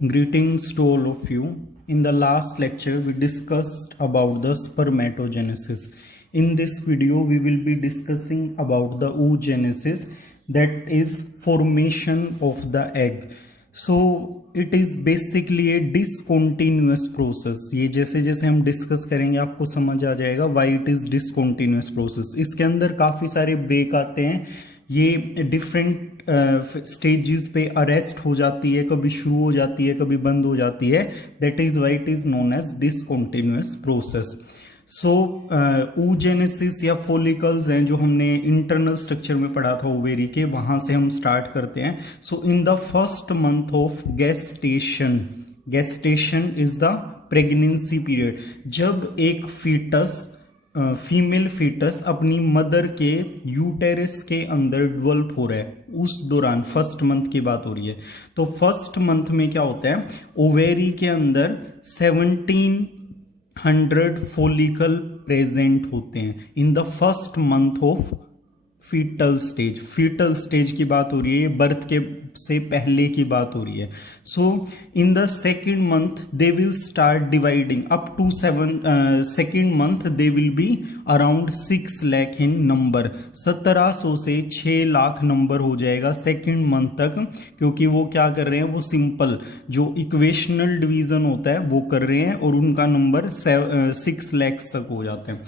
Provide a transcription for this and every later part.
Greetings to all of you. In the last lecture, we discussed about the spermatogenesis. In this video, we will be discussing about the oogenesis, that is formation of the egg. So it is basically a discontinuous process. ये जैसे जैसे हम discuss करेंगे आपको समझ आ जाएगा why it is discontinuous process. इसके अंदर काफ़ी सारे ब्रेक आते हैं, ये डिफरेंट स्टेजेस पे अरेस्ट हो जाती है, कभी शुरू हो जाती है, कभी बंद हो जाती है. That is why it is known as discontinuous process. So oogenesis या फॉलिकल्स हैं जो हमने इंटरनल स्ट्रक्चर में पढ़ा था ओवेरी के, वहां से हम स्टार्ट करते हैं. So in the first month of gestation, gestation is the pregnancy period, जब एक फीटस फीमेल फीटस अपनी मदर के यूटेरस के अंदर डेवलप हो रहा है, उस दौरान फर्स्ट मंथ की बात हो रही है. तो फर्स्ट मंथ में क्या होता है, ओवेरी के अंदर 1700 फॉलिकल प्रेजेंट होते हैं in the first month of fetal stage. Fetal stage की बात हो रही है, बर्थ के से पहले की बात हो रही है. So in the second month they will start dividing up to 7. Second month they will be around 6 lakh in number. 1700 से 6 लाख नंबर हो जाएगा सेकेंड मंथ तक, क्योंकि वो क्या कर रहे हैं, वो सिंपल जो इक्वेशनल डिवीजन होता है वो कर रहे हैं और उनका नंबर 6 लाख तक हो जाता है.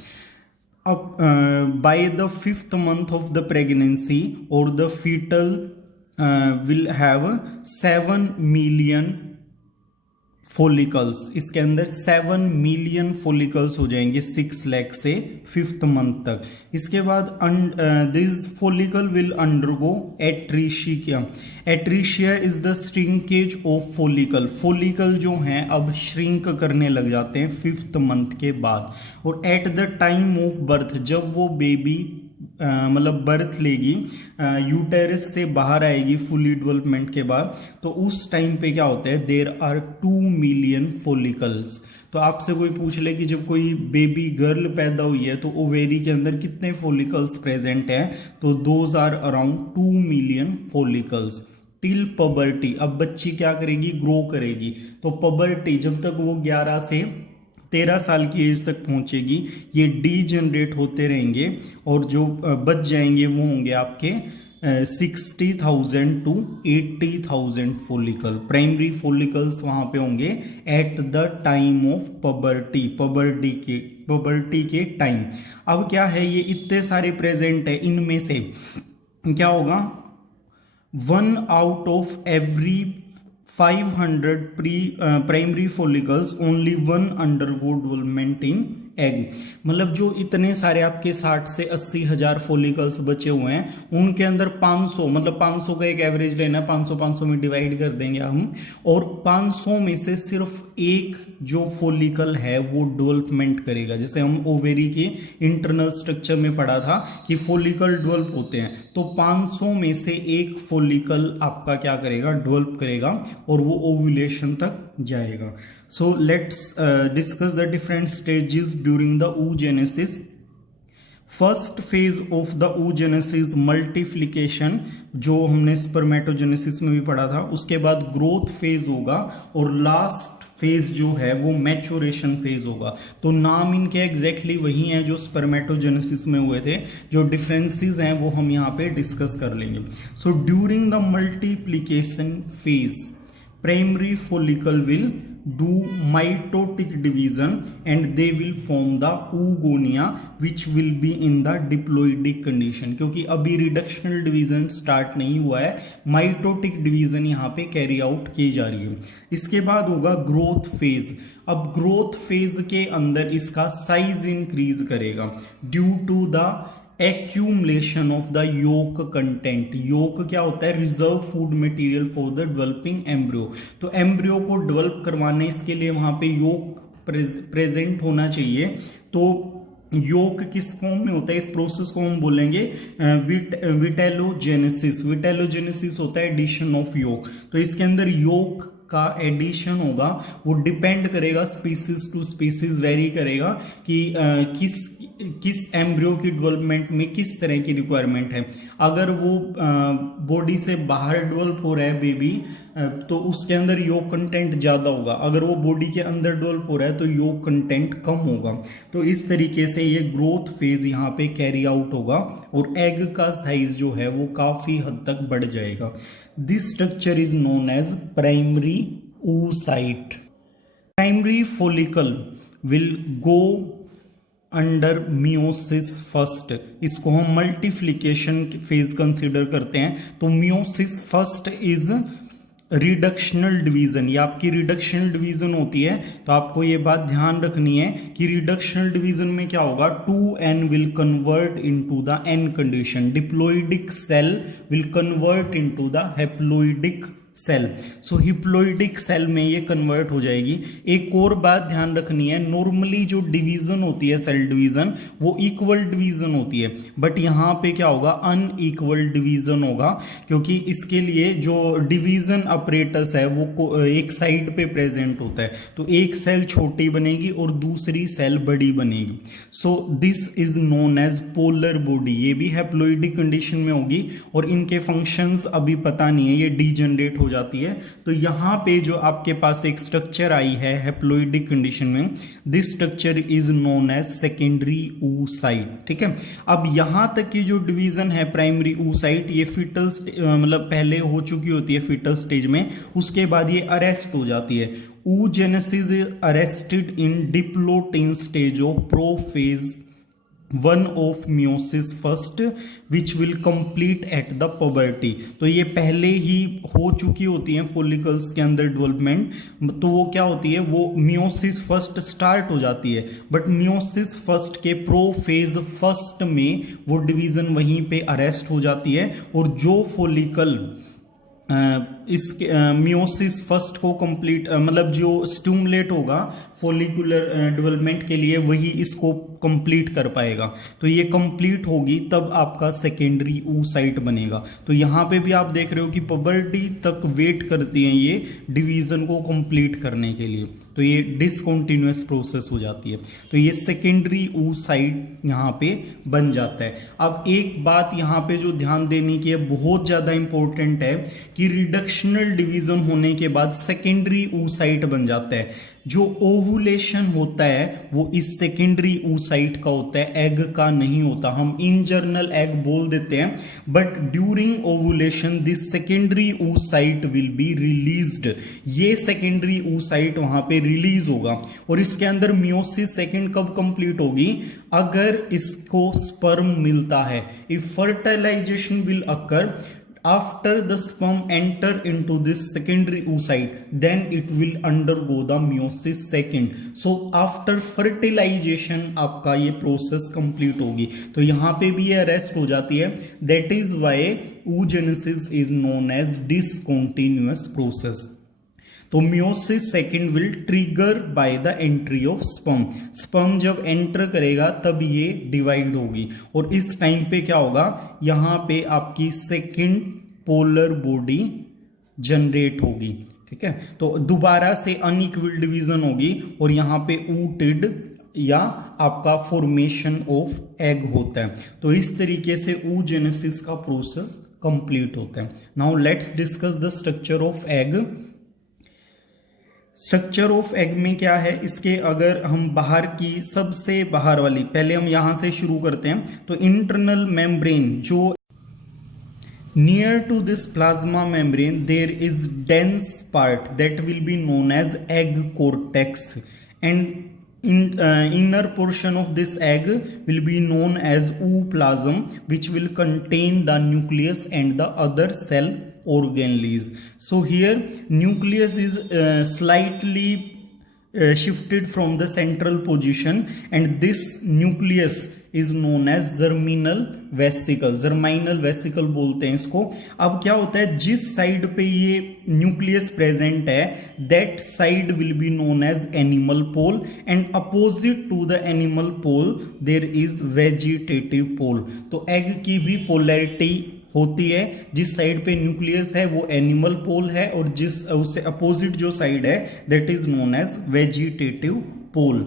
By the 5th month of the pregnancy or the fetal will have 7 million follicles. इसके अंदर 7 मिलियन फॉलिकल्स हो जाएंगे 6 लाख से 5th मंथ तक. इसके बाद this follicle will undergo atresia. Atresia is the shrinkage of follicle. Follicle जो हैं अब श्रिंक करने लग जाते हैं 5th मंथ के बाद. और at the time of birth, जब वो बेबी मतलब बर्थ लेगी, यूटेरस से बाहर आएगी फुली डेवलपमेंट के बाद, तो उस टाइम पे क्या होता है, देयर आर 2 मिलियन फॉलिकल्स. तो आपसे कोई पूछ ले कि जब कोई बेबी गर्ल पैदा हुई है तो ओवेरी के अंदर कितने फॉलिकल्स प्रेजेंट हैं, तो those are around 2 million follicles till puberty. अब बच्ची क्या करेगी, ग्रो करेगी. तो पबर्टी, जब तक वो 11 से 13 साल की एज तक पहुंचेगी, ये डीजनरेट होते रहेंगे और जो बच जाएंगे वो होंगे आपके 60,000 to 80,000 फॉलिकल. प्राइमरी फॉलिकल्स वहां पे होंगे at the time of puberty, puberty के टाइम. अब क्या है, ये इतने सारे प्रेजेंट है, इनमें से क्या होगा, 1 out of every 500 primary follicles only 1 undergo development in egg. मतलब जो इतने सारे आपके 60 से 80 हजार फॉलिकल्स बचे हुए हैं, उनके अंदर 500, मतलब 500 का एक एवरेज लेना है, 500 में डिवाइड कर देंगे हम, और 500 में से सिर्फ एक जो फॉलिकल है वो डेवलपमेंट करेगा. जैसे हम ओवेरी के इंटरनल स्ट्रक्चर में पढ़ा था कि फॉलिकल डेवलप होते हैं, तो 500 में से एक फॉलिकल आपका क्या करेगा, डेवलप करेगा और वो ओव्यूलेशन तक जाएगा. So let's discuss the different stages during the oogenesis. First phase of the oogenesis multiplication, जो हमने spermatogenesis में भी पढ़ा था. उसके बाद growth phase होगा और लास्ट फेज जो है वो मैचुरेशन फेज होगा. तो नाम इनके एग्जैक्टली वही हैं जो स्पर्मेटोजेनेसिस में हुए थे. जो डिफरेंसेस हैं वो हम यहाँ पे डिस्कस कर लेंगे. So during the multiplication phase primary follicle will do mitotic division and they will form the oogonia which will be in the diploidic condition. क्योंकि अभी रिडक्शनल डिवीजन स्टार्ट नहीं हुआ है, माइटोटिक डिवीजन यहाँ पे कैरी आउट की जा रही है. इसके बाद होगा ग्रोथ फेज. अब ग्रोथ फेज के अंदर इसका साइज इंक्रीज करेगा due to the accumulation of the yolk content. Yolk क्या होता है, reserve food material for the developing embryo. तो एम्ब्रियो को डेवलप करवाने इसके लिए वहां पे योक प्रेजेंट होना चाहिए. तो योक किस फॉर्म में होता है, इस प्रोसेस को हम बोलेंगे विटेलोजेनेसिस. विटेलोजेनेसिस होता है एडिशन ऑफ योक. तो इसके अंदर योक का एडिशन होगा, वो डिपेंड करेगा स्पीसीज टू स्पीसीज, वेरी करेगा कि किस एम्ब्रियो की डेवलपमेंट में किस तरह की रिक्वायरमेंट है. अगर वो बॉडी से बाहर डेवलप हो रहा है बेबी तो उसके अंदर योग कंटेंट ज्यादा होगा। अगर वो बॉडी के अंदर डेवलप हो रहा है तो योग कंटेंट कम होगा। तो इस तरीके से ये ग्रोथ फेज यहाँ पे कैरी आउट होगा और एग का साइज जो है वो काफी हद तक बढ़ जाएगा। This structure is known as primary oocyte। Primary follicle will go under meiosis first. इसको हम मल्टीप्लिकेशन फेज कंसीडर करते हैं। तो meiosis first is reductional division, ये आपकी रिडक्शनल डिवीजन होती है। तो आपको ये बात ध्यान रखनी है कि रिडक्शनल डिवीजन में क्या होगा, 2n will convert into the n condition, diploidic cell will convert into the haploidic cell. So haploidic cell में ये कन्वर्ट हो जाएगी। एक और बात ध्यान रखनी है, नॉर्मली जो डिवीजन होती है सेल डिवीजन वो इक्वल डिवीजन होती है, बट यहां पे क्या होगा, अनइक्वल डिवीजन होगा, क्योंकि इसके लिए जो डिवीजन ऑपरेटस है वो एक साइड पे प्रेजेंट होता है। तो एक सेल छोटी बनेगी और दूसरी सेल बड़ी बनेगी। So this is known as polar body. ये भी हैप्लोइडिक कंडीशन में होगी और इनके फंक्शंस अभी पता नहीं है, ये डीजनरेट हो जाती है। तो यहां पे जो आपके पास एक स्ट्रक्चर आई है हैप्लोइडिक कंडीशन में, this structure is known as secondary oocyte। ठीक है, अब यहां तक की जो डिवीजन है प्राइमरी oocyte, ये फीटल मतलब पहले हो चुकी होती है फीटल स्टेज में, उसके बाद ये अरेस्ट हो जाती है। oogenesis arrested in diplotene stage of prophase 1 of meiosis first which will complete at the puberty. तो ये पहले ही हो चुकी होती है फॉलिकल्स के अंदर डेवलपमेंट। तो वो क्या होती है, वो मियोसिस फर्स्ट स्टार्ट हो जाती है, बट मियोसिस फर्स्ट के प्रोफेज फर्स्ट में वो डिवीजन वहीं पे अरेस्ट हो जाती है और जो फॉलिकल इस मियोसिस फर्स्ट को कंप्लीट मतलब जो स्टिमुलेट होगा फॉलिकुलर डेवलपमेंट के लिए, वही इसको कंप्लीट कर पाएगा। तो ये कंप्लीट होगी तब आपका सेकेंडरी oocyte बनेगा। तो यहाँ पे भी आप देख रहे हो कि पबर्टी तक वेट करती हैं ये डिवीजन को कंप्लीट करने के लिए। तो ये डिसकंटिन्यूअस प्रोसेस हो जाती है। तो ये सेकेंडरी oocyte यहाँ पे बन जाता है। अब एक बात यहाँ पे जो ध्यान देने की है, बहुत ज्यादा इंपॉर्टेंट है कि रिडक्शनल डिवीजन होने के बाद सेकेंडरी oocyte बन जाता है। जो ओवुलेशन होता है वो इस सेकेंडरी oocyte का होता है, एग का नहीं होता। हम इन जनरल एग बोल देते हैं, but during ovulation this secondary oocyte will be released. ये सेकेंडरी oocyte वहां पे रिलीज होगा और इसके अंदर मियोसिस सेकेंड कब कंप्लीट होगी, अगर इसको स्पर्म मिलता है। If fertilization will occur after the sperm enter into this secondary oocyte, then it will undergo the meiosis second. So after fertilization आपका ये प्रोसेस कंप्लीट होगी। तो यहाँ पे भी ये अरेस्ट हो जाती है। That is why oogenesis is known as discontinuous process। तो meiosis second will trigger by the entry of sperm. Sperm जब एंटर करेगा तब ये डिवाइड होगी और इस टाइम पे क्या होगा, यहां पे आपकी सेकेंड पोलर बॉडी जनरेट होगी। ठीक है, तो दोबारा से अनइक्वल डिवीजन होगी और यहां पे ooted या आपका फॉर्मेशन ऑफ एग होता है। तो इस तरीके से oogenesis का प्रोसेस कंप्लीट होता है। Now let's discuss the structure of egg. Structure of egg में क्या है, इसके अगर हम बाहर की सबसे बाहर वाली, पहले हम यहां से शुरू करते हैं। तो इंटरनल मेम्ब्रेन, जो near to this plasma membrane there is dense part that will be known as egg cortex and inner portion of this egg will be known as ooplasm, which will contain the nucleus and the other cell organelles. So here nucleus is slightly shifted from the central position and this nucleus is known as germinal vesicle। germinal vesicle बोलते हैं इसको। अब क्या होता है, जिस side पे ये न्यूक्लियस प्रेजेंट है that side will be known as animal pole and opposite to the animal pole there is vegetative pole. तो एग की भी पोलैरिटी होती है, जिस साइड पे न्यूक्लियस है वो एनिमल पोल है और जिस उससे अपोजिट जो साइड है that is known as vegetative pole.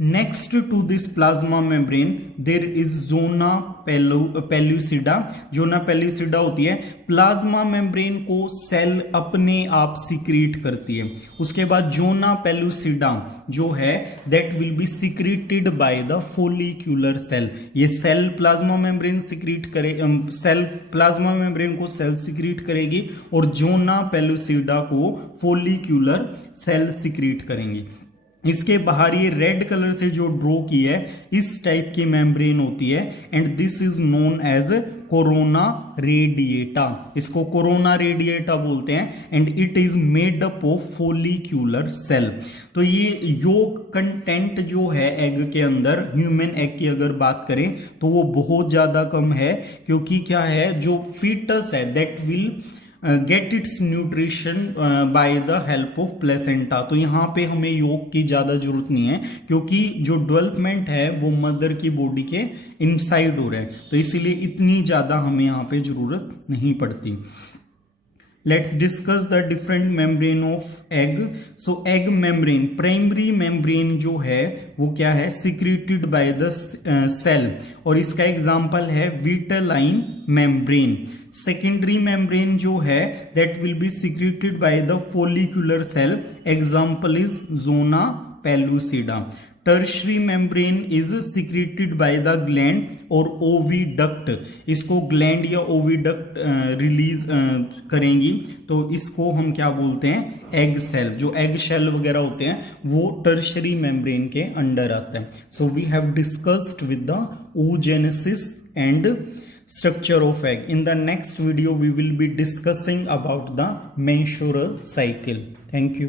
Next to this plasma membrane there is zona pellucida. zona pellucida होती है, प्लाज्मा मेम्ब्रेन को सेल अपने आप सिक्रीट करती है. उसके बाद जोना पेलुसिडा जो है that will be secreted by the follicular cell. ये सेल प्लाज्मा मेम्ब्रेन सिक्रीट करे, सेल प्लाज्मा मेम्ब्रेन को सेल सिक्रीट करेगी और जोना पेलुसिडा को फोलिक्यूलर सेल सिक्रीट करेंगी. इसके बाहर ये रेड कलर से जो ड्रॉ की है इस टाइप की मेम्ब्रेन होती है and this is known as corona radiata. इसको कोरोना रेडिएटा बोलते हैं and it is made up of follicular cell. तो ये योक कंटेंट जो है एग के अंदर, ह्यूमन एग की अगर बात करें तो वो बहुत ज्यादा कम है, क्योंकि क्या है जो फीटस है that will get it's nutrition by the help of placenta. तो यहाँ पे हमें योग की ज्यादा जरूरत नहीं है, क्योंकि जो डेवलपमेंट है वो मदर की बॉडी के इनसाइड हो रहा है, तो इसीलिए इतनी ज्यादा हमें यहाँ पे जरूरत नहीं पड़ती. Let's discuss the different membrane of egg. So egg membrane, primary membrane जो है वो क्या है, secreted by the cell, और इसका एग्जाम्पल है vitelline membrane. Secondary membrane जो है that will be secreted by the follicular cell. Example is zona pellucida. Tertiary membrane is secreted by the gland और ओविडक्ट. इसको ग्लैंड या ओविडक्ट रिलीज करेंगी, तो इसको हम क्या बोलते हैं, एग सेल. जो एग शेल वगैरह होते हैं वो टर्शरी मेम्ब्रेन के अंडर आते हैं. So we have discussed with the oogenesis and structure of egg. In the next video we will be discussing about the menstrual cycle. Thank you.